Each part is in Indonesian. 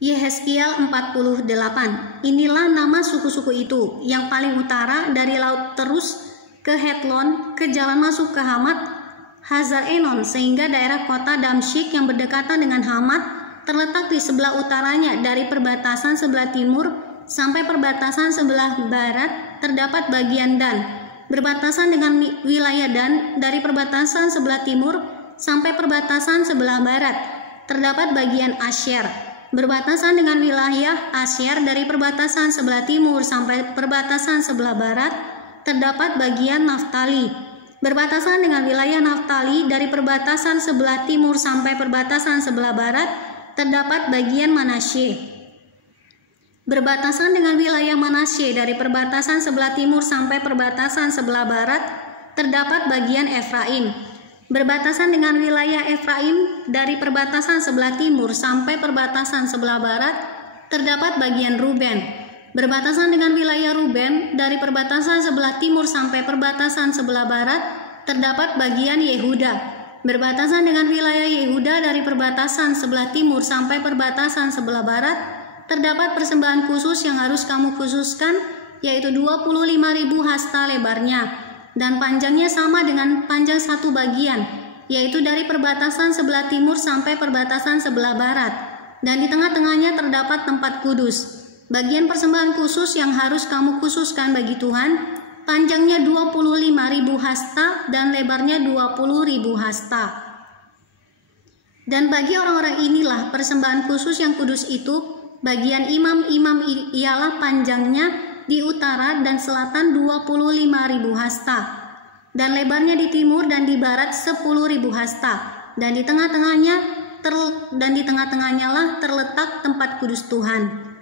Yehezkiel 48. Inilah nama suku-suku itu, yang paling utara dari laut terus ke Hetlon, ke jalan masuk ke Hamat Hazar Enon, sehingga daerah kota Damsyik yang berdekatan dengan Hamat terletak di sebelah utaranya. Dari perbatasan sebelah timur sampai perbatasan sebelah barat terdapat bagian Dan. Berbatasan dengan wilayah Dan, dari perbatasan sebelah timur sampai perbatasan sebelah barat terdapat bagian Asyer. Berbatasan dengan wilayah Asyer, dari perbatasan sebelah timur sampai perbatasan sebelah barat terdapat bagian Naftali. Berbatasan dengan wilayah Naftali, dari perbatasan sebelah timur sampai perbatasan sebelah barat terdapat bagian Manasye. Berbatasan dengan wilayah Manasye, dari perbatasan sebelah timur sampai perbatasan sebelah barat terdapat bagian Efraim. Berbatasan dengan wilayah Efraim, dari perbatasan sebelah timur sampai perbatasan sebelah barat terdapat bagian Ruben. Berbatasan dengan wilayah Ruben, dari perbatasan sebelah timur sampai perbatasan sebelah barat terdapat bagian Yehuda. Berbatasan dengan wilayah Yehuda, dari perbatasan sebelah timur sampai perbatasan sebelah barat terdapat persembahan khusus yang harus kamu khususkan, yaitu 25.000 hasta lebarnya, dan panjangnya sama dengan panjang satu bagian, yaitu dari perbatasan sebelah timur sampai perbatasan sebelah barat, dan di tengah-tengahnya terdapat tempat kudus. Bagian persembahan khusus yang harus kamu khususkan bagi Tuhan, panjangnya 25.000 hasta dan lebarnya 20.000 hasta. Dan bagi orang-orang inilah persembahan khusus yang kudus itu. Bagian imam-imam ialah panjangnya di utara dan selatan 25.000 hasta, dan lebarnya di timur dan di barat 10.000 hasta, dan di tengah-tengahnya lah terletak tempat kudus Tuhan.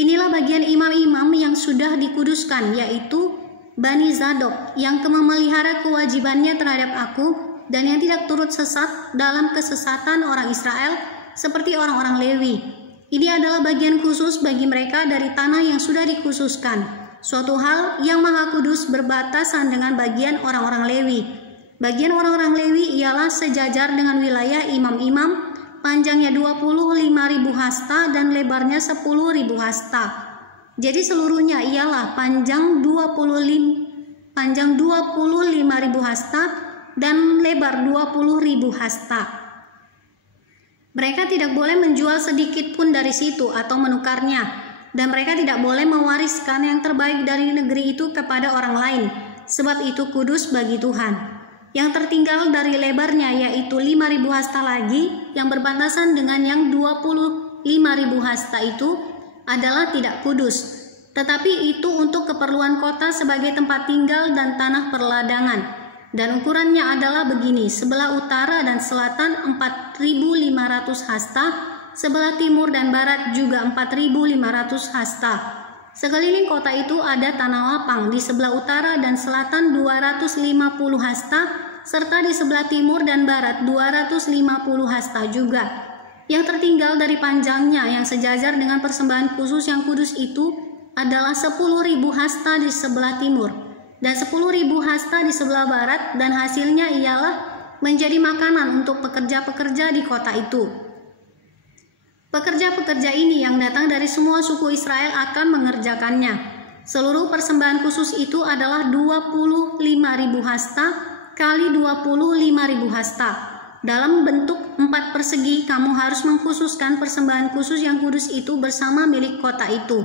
Inilah bagian imam-imam yang sudah dikuduskan, yaitu Bani Zadok, yang memelihara kewajibannya terhadap aku, dan yang tidak turut sesat dalam kesesatan orang Israel seperti orang-orang Lewi. Ini adalah bagian khusus bagi mereka dari tanah yang sudah dikhususkan, suatu hal yang maha kudus berbatasan dengan bagian orang-orang Lewi. Bagian orang-orang Lewi ialah sejajar dengan wilayah imam-imam, panjangnya 25.000 hasta dan lebarnya 10.000 hasta. Jadi seluruhnya ialah panjang 25.000 hasta dan lebar 20.000 hasta. Mereka tidak boleh menjual sedikit pun dari situ atau menukarnya, dan mereka tidak boleh mewariskan yang terbaik dari negeri itu kepada orang lain, sebab itu kudus bagi Tuhan. Yang tertinggal dari lebarnya yaitu 5.000 hasta lagi, yang berbatasan dengan yang 25.000 hasta itu adalah tidak kudus, tetapi itu untuk keperluan kota sebagai tempat tinggal dan tanah perladangan. Dan ukurannya adalah begini: sebelah utara dan selatan 4.500 hasta, sebelah timur dan barat juga 4.500 hasta. Sekeliling kota itu ada tanah lapang di sebelah utara dan selatan 250 hasta, serta di sebelah timur dan barat 250 hasta juga. Yang tertinggal dari panjangnya yang sejajar dengan persembahan khusus yang kudus itu adalah 10.000 hasta di sebelah timur dan 10.000 hasta di sebelah barat, dan hasilnya ialah menjadi makanan untuk pekerja-pekerja di kota itu. Pekerja-pekerja ini yang datang dari semua suku Israel akan mengerjakannya. Seluruh persembahan khusus itu adalah 25.000 hasta kali 25.000 hasta. Dalam bentuk 4 persegi, kamu harus mengkhususkan persembahan khusus yang kudus itu bersama milik kota itu.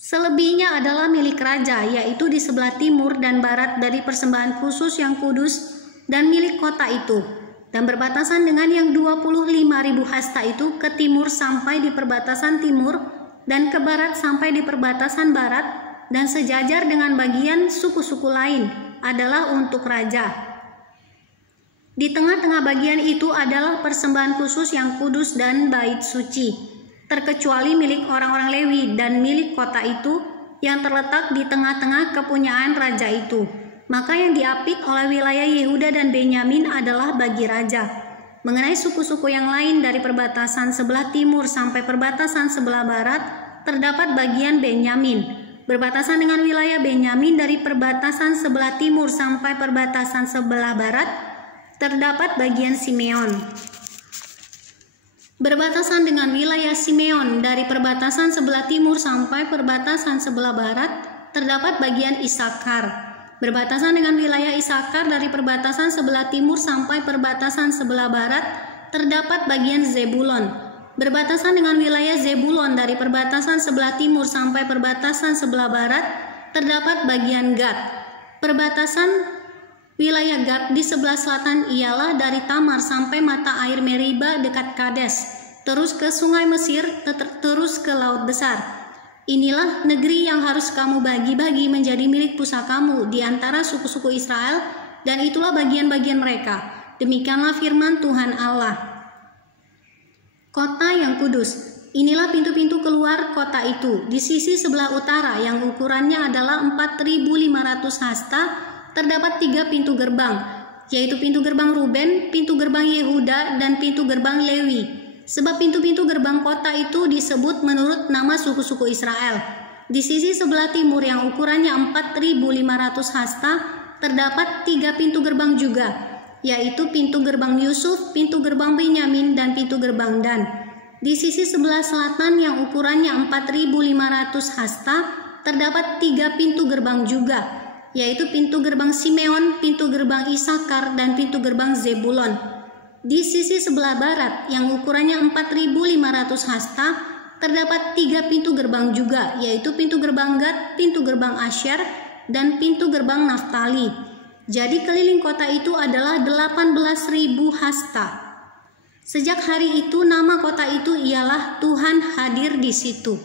Selebihnya adalah milik raja, yaitu di sebelah timur dan barat dari persembahan khusus yang kudus dan milik kota itu, dan berbatasan dengan yang 25.000 hasta itu ke timur sampai di perbatasan timur, dan ke barat sampai di perbatasan barat, dan sejajar dengan bagian suku-suku lain adalah untuk raja. Di tengah-tengah bagian itu adalah persembahan khusus yang kudus dan bait suci, terkecuali milik orang-orang Lewi dan milik kota itu yang terletak di tengah-tengah kepunyaan raja itu. Maka yang diapit oleh wilayah Yehuda dan Benyamin adalah bagi raja. Mengenai suku-suku yang lain, dari perbatasan sebelah timur sampai perbatasan sebelah barat terdapat bagian Benyamin. Berbatasan dengan wilayah Benyamin, dari perbatasan sebelah timur sampai perbatasan sebelah barat terdapat bagian Simeon. Berbatasan dengan wilayah Simeon dari perbatasan sebelah timur sampai perbatasan sebelah barat terdapat bagian Isakar. Berbatasan dengan wilayah Isakar dari perbatasan sebelah timur sampai perbatasan sebelah barat terdapat bagian Zebulon. Berbatasan dengan wilayah Zebulon dari perbatasan sebelah timur sampai perbatasan sebelah barat terdapat bagian Gad. Perbatasan wilayah Gad di sebelah selatan ialah dari Tamar sampai mata air Meriba dekat Kades, terus ke sungai Mesir, terus ke Laut Besar. Inilah negeri yang harus kamu bagi-bagi menjadi milik pusakamu di antara suku-suku Israel, dan itulah bagian-bagian mereka. Demikianlah firman Tuhan Allah. Kota yang kudus. Inilah pintu-pintu keluar kota itu. Di sisi sebelah utara yang ukurannya adalah 4.500 hasta, terdapat 3 pintu gerbang, yaitu pintu gerbang Ruben, pintu gerbang Yehuda, dan pintu gerbang Lewi. Sebab pintu-pintu gerbang kota itu disebut menurut nama suku-suku Israel. Di sisi sebelah timur yang ukurannya 4.500 hasta, terdapat 3 pintu gerbang juga, yaitu pintu gerbang Yusuf, pintu gerbang Benyamin, dan pintu gerbang Dan. Di sisi sebelah selatan yang ukurannya 4.500 hasta, terdapat 3 pintu gerbang juga, yaitu pintu gerbang Simeon, pintu gerbang Isakar, dan pintu gerbang Zebulon. Di sisi sebelah barat yang ukurannya 4.500 hasta, terdapat 3 pintu gerbang juga, yaitu pintu gerbang Gad, pintu gerbang Asyer, dan pintu gerbang Naftali. Jadi keliling kota itu adalah 18.000 hasta. Sejak hari itu nama kota itu ialah Tuhan hadir di situ.